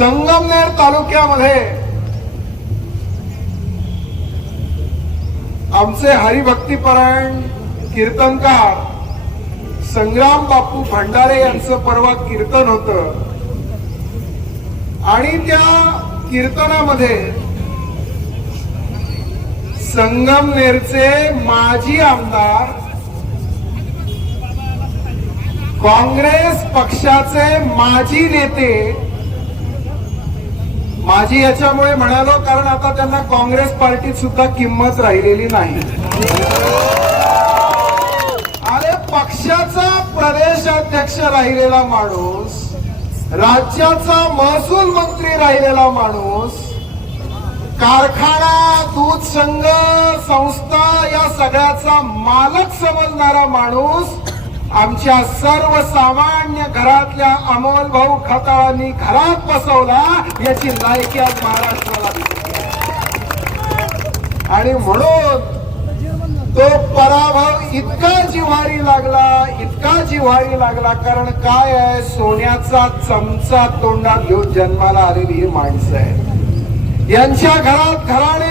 संगमनेर तालुक्यामध्ये आमचे हरिभक्तीपरायण कीर्तनकार संग्राम बापू भंडारे यांचं परवा कीर्तन होतं. आणि त्या कीर्तनामध्ये संगमनेरचे माजी आमदार काँग्रेस पक्षाचे माजी नेते माजी याच्यामुळे म्हणालो कारण आता त्यांना काँग्रेस पार्टीत सुद्धा किंमत राहिलेली नाही. अरे पक्षाचा प्रदेशाध्यक्ष राहिलेला माणूस राज्याचा महसूल मंत्री राहिलेला माणूस कारखाना दूध संघ संस्था या सगळ्याचा मालक समजणारा माणूस आमच्या सर्वसामान्य घरातल्या अमोल भाऊ खताळांनी घरात बसवला याची लायकी आज महाराष्ट्राला आणि म्हणून तो पराभव इतका जिव्हारी लागला इतका जिव्हारी लागला कारण काय आहे सोन्याचा चमचा तोंडात घेऊन जन्माला आलेली ही माणसं आहे यांच्या घरात घराणे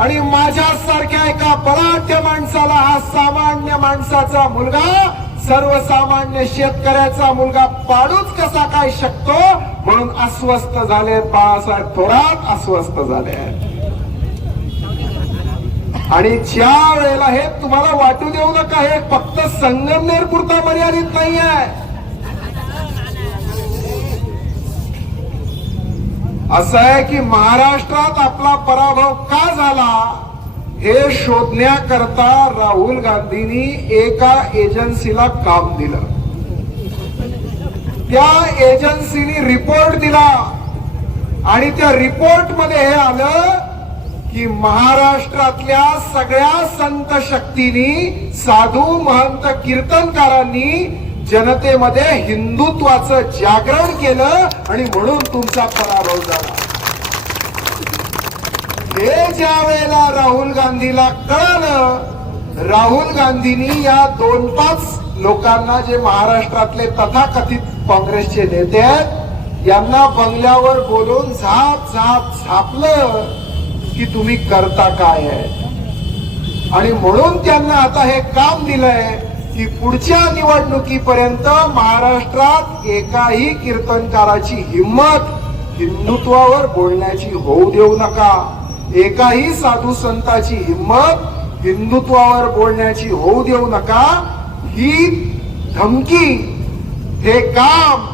आणि माझ्यासारख्या एका बलाढ्य माणसाला हा सामान्य माणसाचा मुलगा सर्वसामान्य शेतकऱ्याचा मुलगा पाडूच कसा काय शकतो? म्हणून अस्वस्थ झाले बाळासाहेब थोरात अस्वस्थ झाले. आणि ज्या वेळेला हे तुम्हाला वाटू देऊ नका हे फक्त संगमनेर पुरता मर्यादित नाही आहे असं आहे की महाराष्ट्रात आपला पराभव का झाला हे शोधण्याकरता राहुल गांधींनी एका एजन्सीला काम दिलं. त्या एजन्सीनी रिपोर्ट दिला आणि त्या रिपोर्टमध्ये हे आलं की महाराष्ट्रातल्या सगळ्या संत शक्तींनी साधू महंत कीर्तनकारांनी जनतेमध्ये हिंदुत्वाचं जागरण केलं आणि म्हणून तुमचा पराभव झाला. हे ज्या वेळेला राहुल गांधीला कळालं राहुल गांधींनी या दोन पाच लोकांना जे महाराष्ट्रातले तथाकथित काँग्रेसचे नेते आहेत यांना बंगल्यावर बोलून झाप झाप झापलं की तुम्ही करता काय आहे? आणि म्हणून त्यांना आता हे काम दिलंय की पुढच्या निवडणुकीपर्यंत महाराष्ट्रात एकाही कीर्तनकाराची हिंमत हिंदुत्वावर बोलण्याची होऊ देऊ नका. एकाही साधू संताची हिंमत हिंदुत्वावर बोलण्याची होऊ देऊ नका. ही धमकी हे काम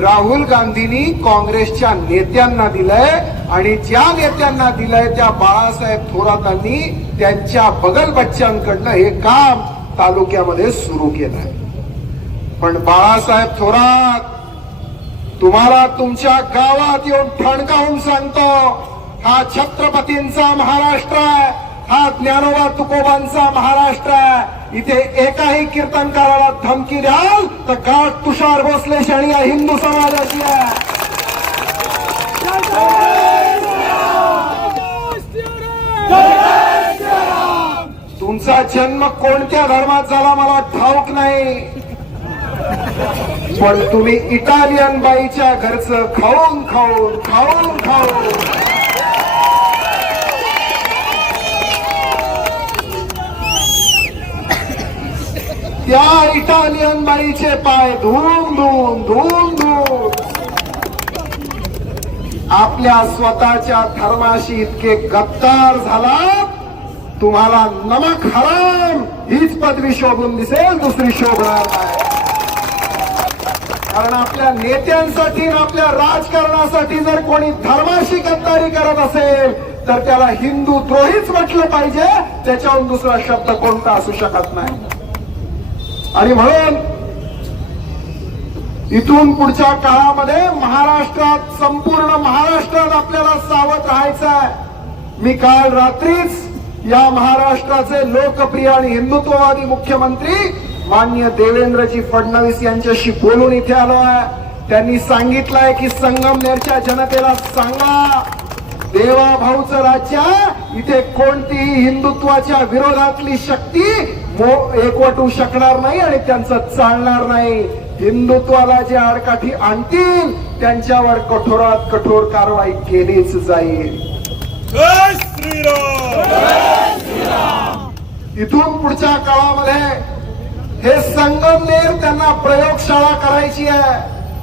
राहुल गांधींनी काँग्रेसच्या नेत्यांना दिलंय आणि ज्या नेत्यांना दिलंय त्या बाळासाहेब थोरातांनी त्यांच्या बगल बच्चांकडनं हे काम तालुक्यामध्ये सुरू केलंय. पण बाळासाहेब थोरात तुम्हाला तुमच्या गावात येऊन ठणकावून सांगतो हा छत्रपतींचा महाराष्ट्र आहे हा ज्ञानोबा तुकोबांचा महाराष्ट्र आहे. इथे एकाही कीर्तनकाराला धमकी द्याल तर गाठ तुषार भोसले शाणी हिंदू समाजाची आहे. तुमचा जन्म कोणत्या धर्मात झाला मला ठाऊक नाही. पण तुम्ही इटालियन बाईच्या घरचं खाऊन खाऊन खाऊन खाऊन. त्या इटालियन बाईचे पाय धुवून धुवून धुवून धुवून आपल्या स्वतःच्या धर्माशी इतके गद्दार झाला तुम्हाला नमक हराम हीच पदवी शोभून दिसेल दुसरी शोभणार नाही. कारण आपल्या नेत्यांसाठी आपल्या राजकारणासाठी जर कोणी धर्माशी गद्दारी करत असेल तर त्याला हिंदू द्रोहीच म्हटलं पाहिजे. त्याच्याहून दुसरा शब्द कोणता असू शकत नाही. आणि म्हणून इथून पुढच्या काळामध्ये महाराष्ट्रात संपूर्ण महाराष्ट्रात आपल्याला सावध राहायचं आहे मी काल रात्रीच या महाराष्ट्राचे लोकप्रिय आणि हिंदुत्ववादी मुख्यमंत्री मान्य देवेंद्रजी फडणवीस यांच्याशी बोलून इथे आलो आहे. त्यांनी सांगितलंय की संगमनेरच्या जनतेला सांगा देवा भाऊचं राज्य इथे कोणतीही हिंदुत्वाच्या विरोधातली शक्ती एकवटू शकणार नाही आणि त्यांचं चालणार नाही. हिंदुत्वाला जे आडकाठी आणतील त्यांच्यावर कठोरात कठोर कारवाई केलीच जाईल. श्रीराम! इथून पुढच्या काळामध्ये हे संगमनेर त्यांना प्रयोगशाळा करायची आहे.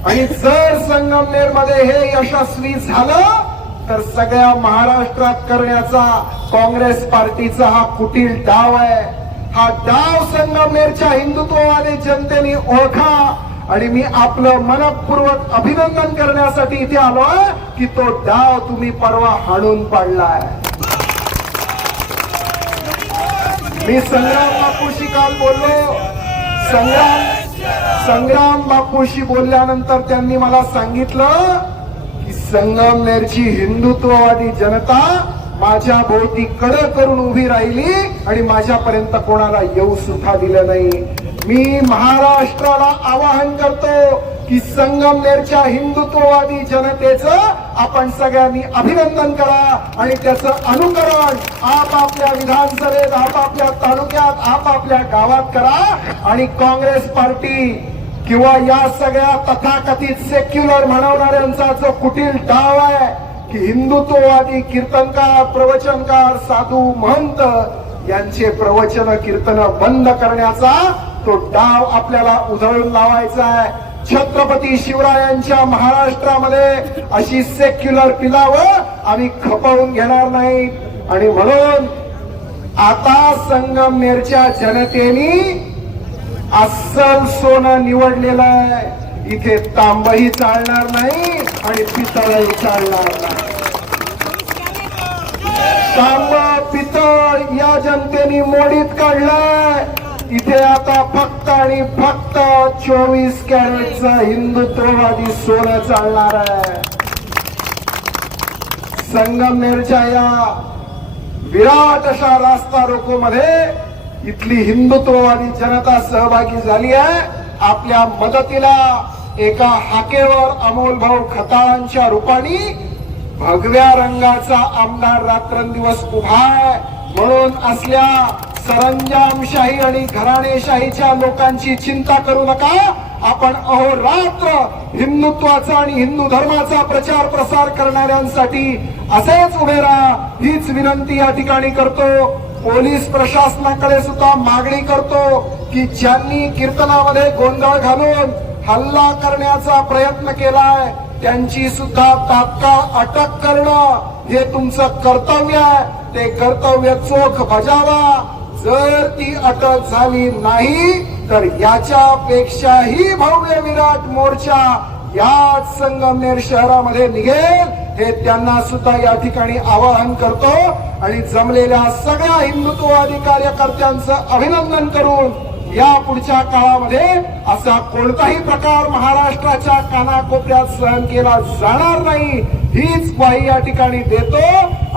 आणि जर संगमनेरमध्ये हे यशस्वी झालं तर सगळ्या महाराष्ट्रात करण्याचा काँग्रेस पार्टीचा हा कुटील डाव आहे. हा डाव संगमनेरच्या हिंदुत्ववादी जनतेने ओळखा. आणि मी आपलं मनपूर्वक अभिनंदन करण्यासाठी इथे आलोय की तो डाव तुम्ही परवा हाणून पाडलाय. मी संग्राम बापूशी काल बोललो. संग्राम संग्राम बापूशी बोलल्यानंतर त्यांनी मला सांगितलं की संगमनेरची हिंदुत्ववादी जनता माझ्या भोवती कड करून उभी राहिली आणि माझ्यापर्यंत कोणाला येऊ सुद्धा दिलं नाही. मी महाराष्ट्राला आवाहन करतो की संगमनेरच्या हिंदुत्ववादी जनतेचं आपण सगळ्यांनी अभिनंदन करा आणि त्याचं अनुकरण आपापल्या विधानसभेत आपापल्या तालुक्यात आपापल्या गावात करा. आणि काँग्रेस पार्टी किंवा या सगळ्या तथाकथित सेक्युलर म्हणवणाऱ्यांचा जो कुटील डाव आहे की हिंदुत्ववादी कीर्तनकार प्रवचनकार साधू महंत यांचे प्रवचन कीर्तन बंद करण्याचा तो डाव आपल्याला उधळून लावायचा आहे. छत्रपती शिवरायांच्या महाराष्ट्रामध्ये अशी सेक्युलर पिलावं आम्ही खपवून घेणार नाही. आणि म्हणून आता संगमनेरच्या जनतेनी अस्सल सोनं निवडलेलं आहे. इथे तांबही चालणार नाही आणि पितळही चालणार नाही. तांब पितळ या जनतेने मोडीत काढलाय. इथे आता फक्त आणि फक्त चोवीस कॅरेटचा हिंदुत्ववादी सोनं चालणार आहे. संगमनेरच्या या विराट अशा रास्ता रोको मध्ये इथली हिंदुत्ववादी जनता सहभागी झाली आहे. आपल्या मदतीला एका हाकेवर अमोल भाऊ खताळांच्या रूपाने भगव्या रंगाचा आमदार रात्रंदिवस उभा आहे. म्हणून असल्या सरंजामशाही आणि घराणेशाहीच्या लोकांची चिंता करू नका. आपण अहोरात्र हिंदुत्वाचा आणि हिंदू धर्माचा प्रचार प्रसार करणाऱ्यांसाठी असेच उभे राहा. हीच विनंती या ठिकाणी करतो. पोलीस प्रशासनाकडे सुद्धा मागणी करतो की ज्यांनी कीर्तनामध्ये गोंधळ घालून हल्ला करण्याचा प्रयत्न केलाय त्यांची सुद्धा तात्काळ अटक करणं हे तुमचं कर्तव्य आहे. ते कर्तव्य चोख बजावा. जर ती अटक झाली नाही तर याच्यापेक्षाही भव्य विराट मोर्चा याच संगमनेर शहरामध्ये निघेल. हे त्यांना सुद्धा या ठिकाणी आवाहन करतो. आणि जमलेल्या सगळ्या हिंदुत्ववादी कार्यकर्त्यांचं अभिनंदन करून या पुढच्या काळामध्ये असा कोणताही प्रकार महाराष्ट्राच्या कानाकोपऱ्यात सहन केला जाणार नाही. हीच ग्वाही या ठिकाणी देतो.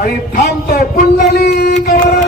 आणि थांबतो पुंडली कर